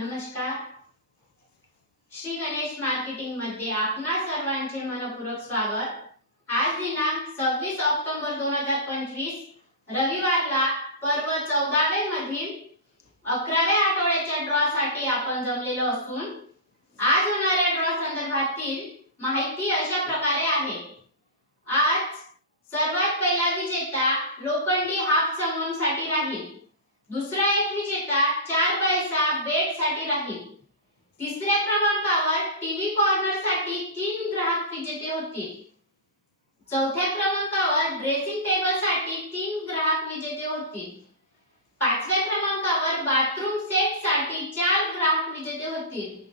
नमस्कार. श्री गणेश मार्केटिंगमध्ये आपणा सर्वांचे मनपूर्वक स्वागत. आज दिनांक सव्वीस ऑक्टोबर दोन हजार पंचवीस रविवारला पर्व चौदावे मधील अकराव्या आठवड्याच्या ड्रॉ साठी आपण जमलेलो असून आज होणाऱ्या ड्रॉ संदर्भातील माहिती अशा प्रकारे आहे आज सर्वात पहिला विजेता लोखंडी हाफ संगमसाठी राहील दुसरा एक विजेता चार पैसा बेटसाठी राहील. तिसऱ्या क्रमांकावर टीव्ही कॉर्नरसाठी तीन ग्राहक विजेते होतील. चौथ्या क्रमांकावर ड्रेसिंग टेबलसाठी तीन ग्राहक विजेते होतील. पाचव्या क्रमांकावर बाथरूम सेटसाठी चार ग्राहक विजेते होतील.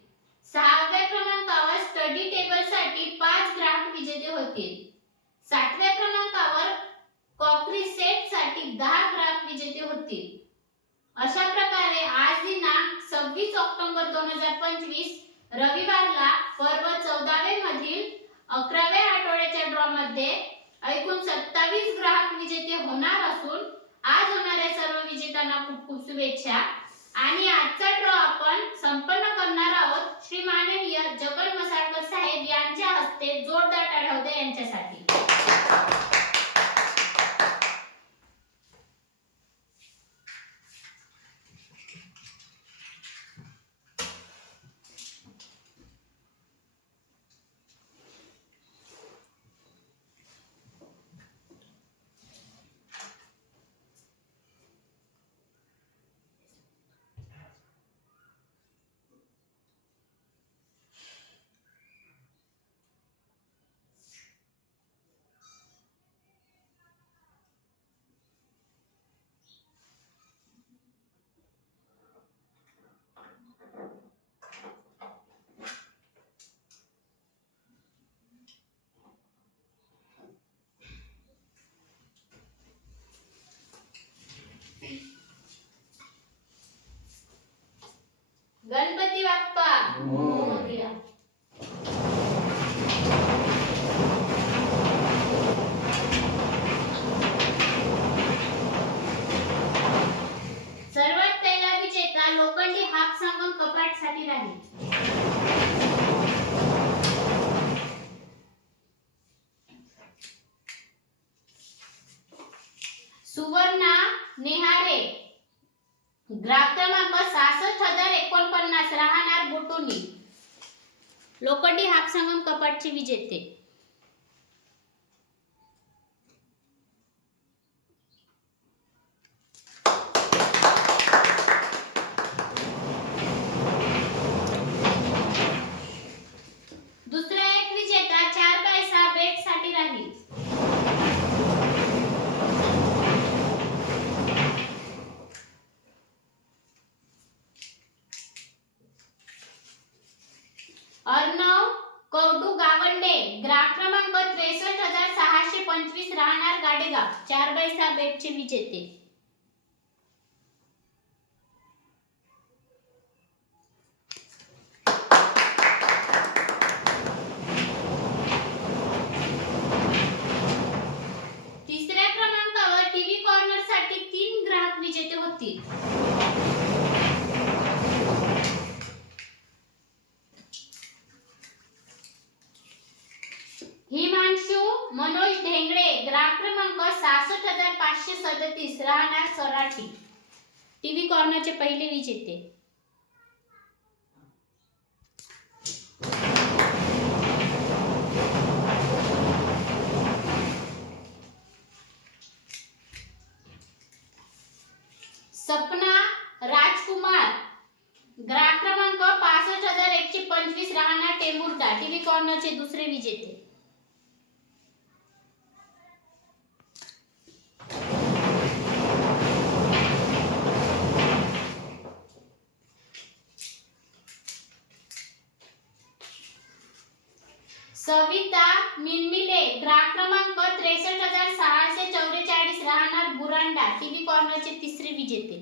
सहाव्या क्रमांकावर स्टडी टेबलसाठी पाच ग्राहक विजेते होतील. सातव्या क्रमांकावर कॉकरी सेटसाठी दहा ग्राहक अशा प्रकारे आज दिनांक सव्वीस ऑक्टोबर दोन हजार पंचवीस रविवारला पर्व चौदावे मधील अकराव्या आठवड्याच्या ड्रॉ मध्ये एकूण सत्तावीस ग्राहक विजेते होणार असून आज होणाऱ्या सर्व विजेत्यांना खूप खूप शुभेच्छा. आणि आजचा ड्रॉ आपण संपन्न करणार आहोत श्री माननीय जगन मसाळकर साहेब यांच्या हस्ते जोरदार टाळ्या होत्या यांच्यासाठी. गणपती बाप्पा मोरया. सर्वात पहिला विजेता लोखंडी हाप सांगून कपाटसाठी राहील सुवर्णा निहारे. ग्राहक क्रमांक सहासष्ट हजार एकोणपन्नास राहणार बुटोनी. लोखंडी हापसंगम कपाटचे विजेते दुसरा एक विजेता चार पैसा बेटसाठी राहील अर्णव कौडू गावंडे ग्राहक क्रमांक त्रेसष्ट हजार सहाशे पंचवीस राहणार गाडेगाव चार बाय सहा बेटचे विजेते तिसऱ्या क्रमांकावर टीव्ही कॉर्नरसाठी तीन ग्राहक विजेते होतील हिमांशू मनोज ढेंगळे ग्राहक क्रमांक सहासष्ट हजार पाचशे सदतीस राहणार सराठी टीव्ही कॉर्नरचे पहिले विजेते सपना राजकुमार. ग्राहक क्रमांक पासष्ट हजार एकशे पंचवीस राहणार टेंबुर्डा टीव्ही कॉर्नरचे दुसरे विजेते. सविता मिनमिले ग्राहक क्रमांक त्रेसष्ट हजार सहाशे चौवेचाळीस राहणार बुरांडा टीव्ही कॉर्नरचे तिसरे विजेते.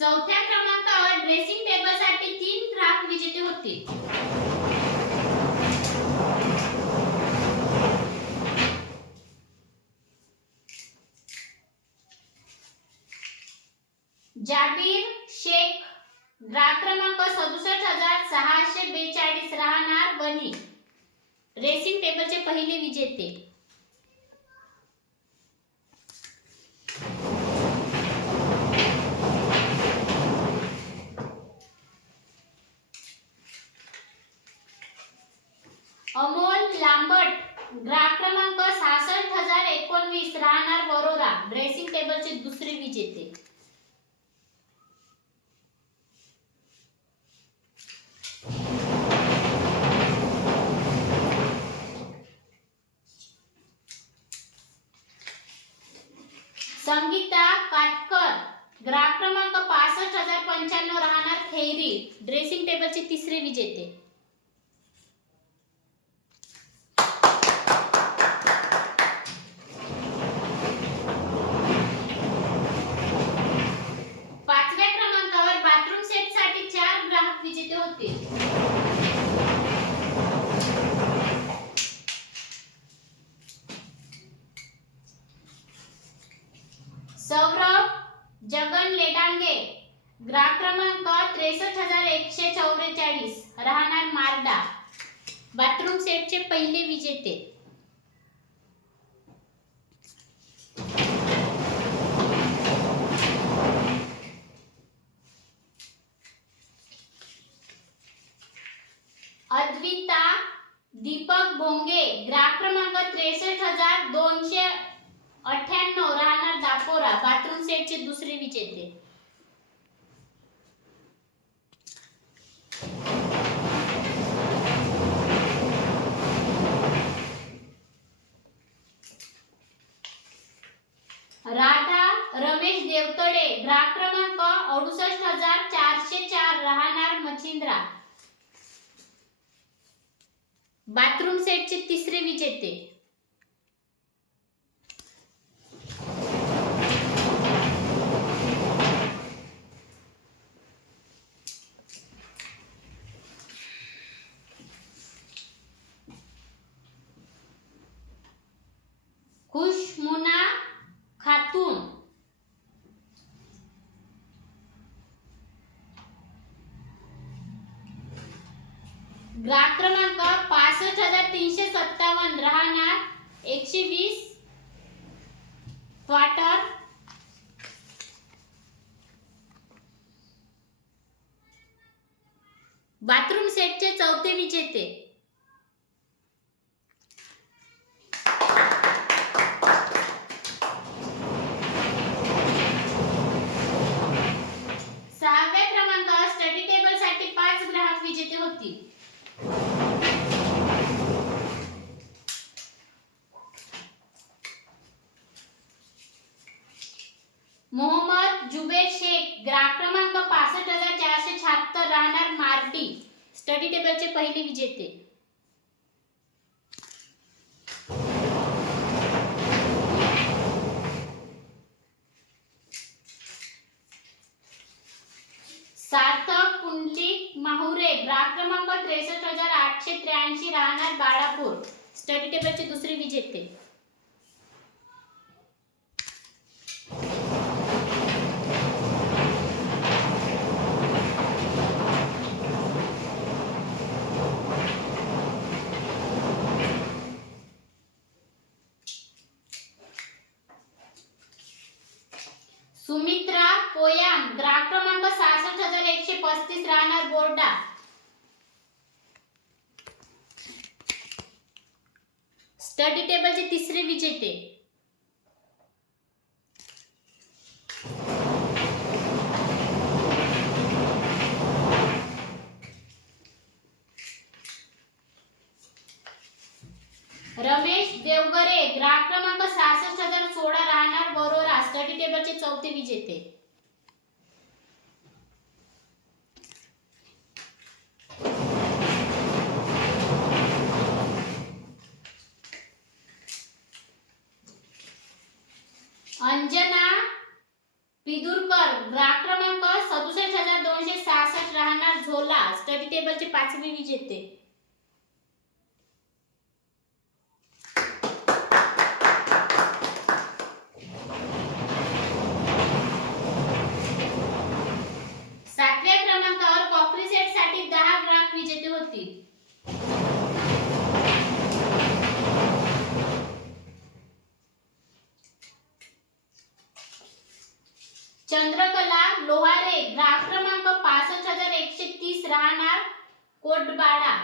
चौथ्या क्रमांकावर ड्रेसिंग टेबलसाठी तीन ग्राहक विजेते होते. जाबीर शेख ग्राहक क्रमांक सदुसष्ट हजार सहाशे बेचाळीस राहणार बनी. रेसिंग टेबलचे पहिले विजेते. अमोल लांबट ग्राहक क्रमांक सहासष्ट हजार एकोणवीस राहणार बरोरा. ड्रेसिंग टेबलचे दुसरे विजेते. संगीता काटकर. ग्राहक क्रमांक पासष्ट हजार पंच्याण्णव राहणार खैरी ड्रेसिंग टेबलचे तिसरे विजेते पाचव्या क्रमांकावर बाथरूम सेटसाठी चार ग्राहक विजेते होते सौरभ जगन लेडांगे ग्राहक क्रमांक त्रेसष्ट हजार एकशे चौवेचाळीस. राहणार मारडा बाथरूम सेटचे पहिले विजेते. अद्विता दीपक भोंगे. ग्राहक क्रमांक त्रेसष्ट हजार दोनशे अठ्ठ्याण्णव राहणार दापोरा बाथरूम सेटचे दुसरे विजेते. राधा रमेश देवतडे ग्राहक क्रमांक अडुसष्ट हजार चारशे चार राहणार मच्छिंद्रा. बाथरूम सेटचे तिसरे विजेते. ग्राहक क्रमांक पासष्ट हजार तीनशे सत्तावन्न. राहणार एकशे वीस. क्वार्टर. बाथरूम सेटचे चौथे विजेते सहाव्या क्रमांकावर स्टडी टेबलसाठी पाच ग्राहक विजेते होतील मोहम्मद जुबेर शेख ग्राहक क्रमांक पासष्ट हजार चारशे शहात्तर राहणार मार्टी स्टडी टेबलचे पहिले विजेते. माहुरे ग्राहक क्रमांक त्रेसष्ट हजार आठशे त्र्याऐंशी राहणार बाळापूर. स्टडी टेबलचे दुसरे विजेते. सुमित्रा पोयाम ग्राहक क्रमांक सहासष्ट हजार एकशे पस्तीस राहणार बोर्डा. स्टडी टेबलचे तिसरे विजेते. रमेश देवगरे ग्राहक क्रमांक सहासष्ट हजार सोळा राहणार बरोरा. स्टडी टेबलचे चौथे विजेते अंजना पिदुरकर ग्राहक क्रमांक सदुसष्ट हजार दोनशे सहासष्ट राहणार झोला स्टडी टेबलचे पाचवे कोटबाडा.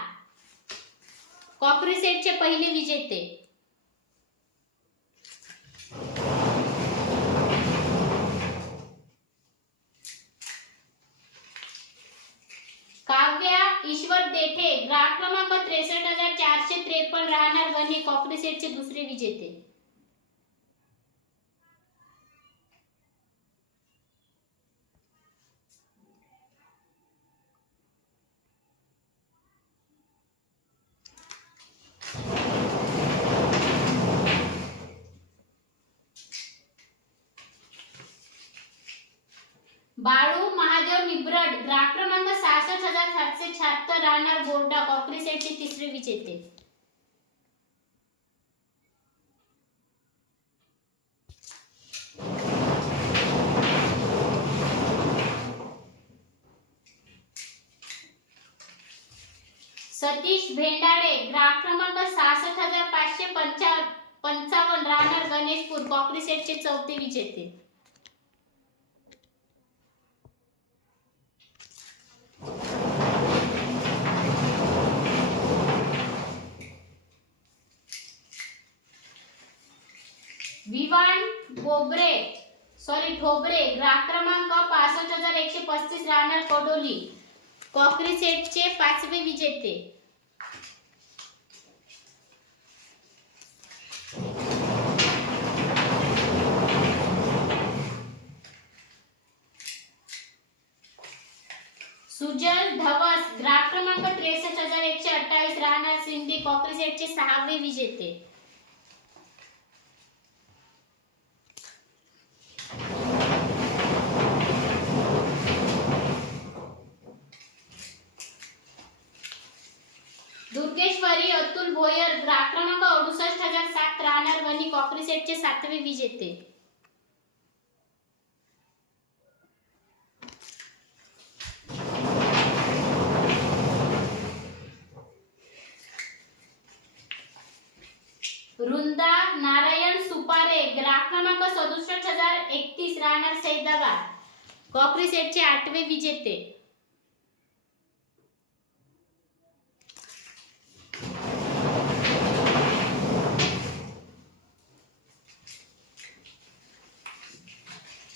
कॉकरी सेटचे पहिले विजेते. काव्या ईश्वर देठे ग्राहक क्रमांक त्रेसष्ट हजार चारशे त्रेपन्न राहणार वनी कॉकरी सेटचे दुसरे विजेते. बाळू महादेव निब्रड ग्राहक क्रमांक सहासष्ट हजार सातशे शहात्तर राहणार बोर्डा कॉकरी सेटचे तिसरे विजेते. सतीश भेंडाळे ग्राहक क्रमांक सहासष्ट हजार पाचशे पंचा पंचावन्न राहणार गणेशपूर कॉकरी सेटचे चौथे विजेते. विवान बोबरे सॉरी ठोबरे ग्राहक क्रमांक पासष्ट हजार एकशे पस्तीस राहणार कडोली. कॉकरी सेटचे पाचवे विजेते. सुजल धवस ग्राहक क्रमांक त्रेसष्ट हजार एकशे अठ्ठावीस राहणार सिंधी. कॉकरी सेटचे सहावे विजेते. दुर्गेश्वरी अतुल भोयर ग्राहक क्रमांक अडुसष्ट हजार सात राहणार वनी कॉकरी सेटचे सातवे विजेते. वृंदा नारायण सुपारे ग्राहक क्रमांक सदुसष्ट हजार एकतीस राहणार सैदाबाद. कॉकरी सेटचे आठवे विजेते.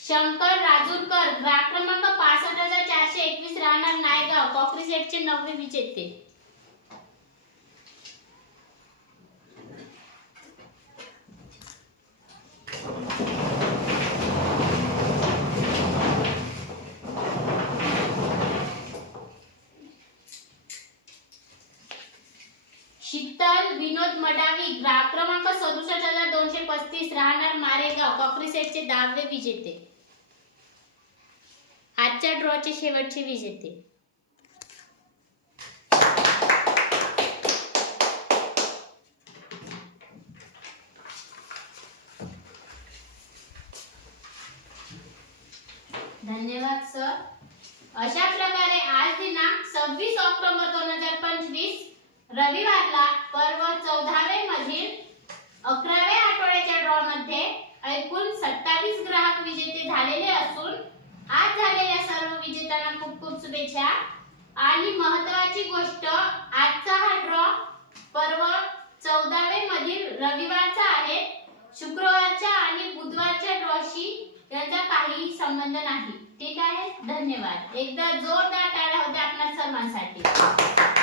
शंकर राजूरकर ग्राहक क्रमांक पासष्ट हजार चारशे एकवीस राहणार नायगाव कॉकरी सेटचे नववे विजेते. शीतल विनोद मडावी ग्राहक क्रमांक सदुसष्ट हजार दोनशे पस्तीस राहणार मारेगाव कॉकरी सेटचे दहावे विजेते. आजच्या ड्रॉचे शेवटचे विजेते धन्यवाद सर. अशा प्रकारे आज दिनांक सव्वीस ऑक्टोबर दोन हजार पंचवीस रविवारला पर्व चौदावे मधील अकराव्या आठवड्याच्या ड्रॉ मध्ये एकूण सत्तावीस ग्राहक विजेते झालेले असून आज झालेल्या सर्व विजेत्यांना खूप खूप शुभेच्छा. आणि महत्वाची गोष्ट आजचा हा ड्रॉ पर्व चौदावे मधील रविवारचा आहे. शुक्रवारच्या आणि बुधवारच्या ड्रॉशी यांचा काही संबंध नाही. ठीक आहे? धन्यवाद. एकदा जोरदार टाळ्या होत्या आपल्या सर्वांसाठी.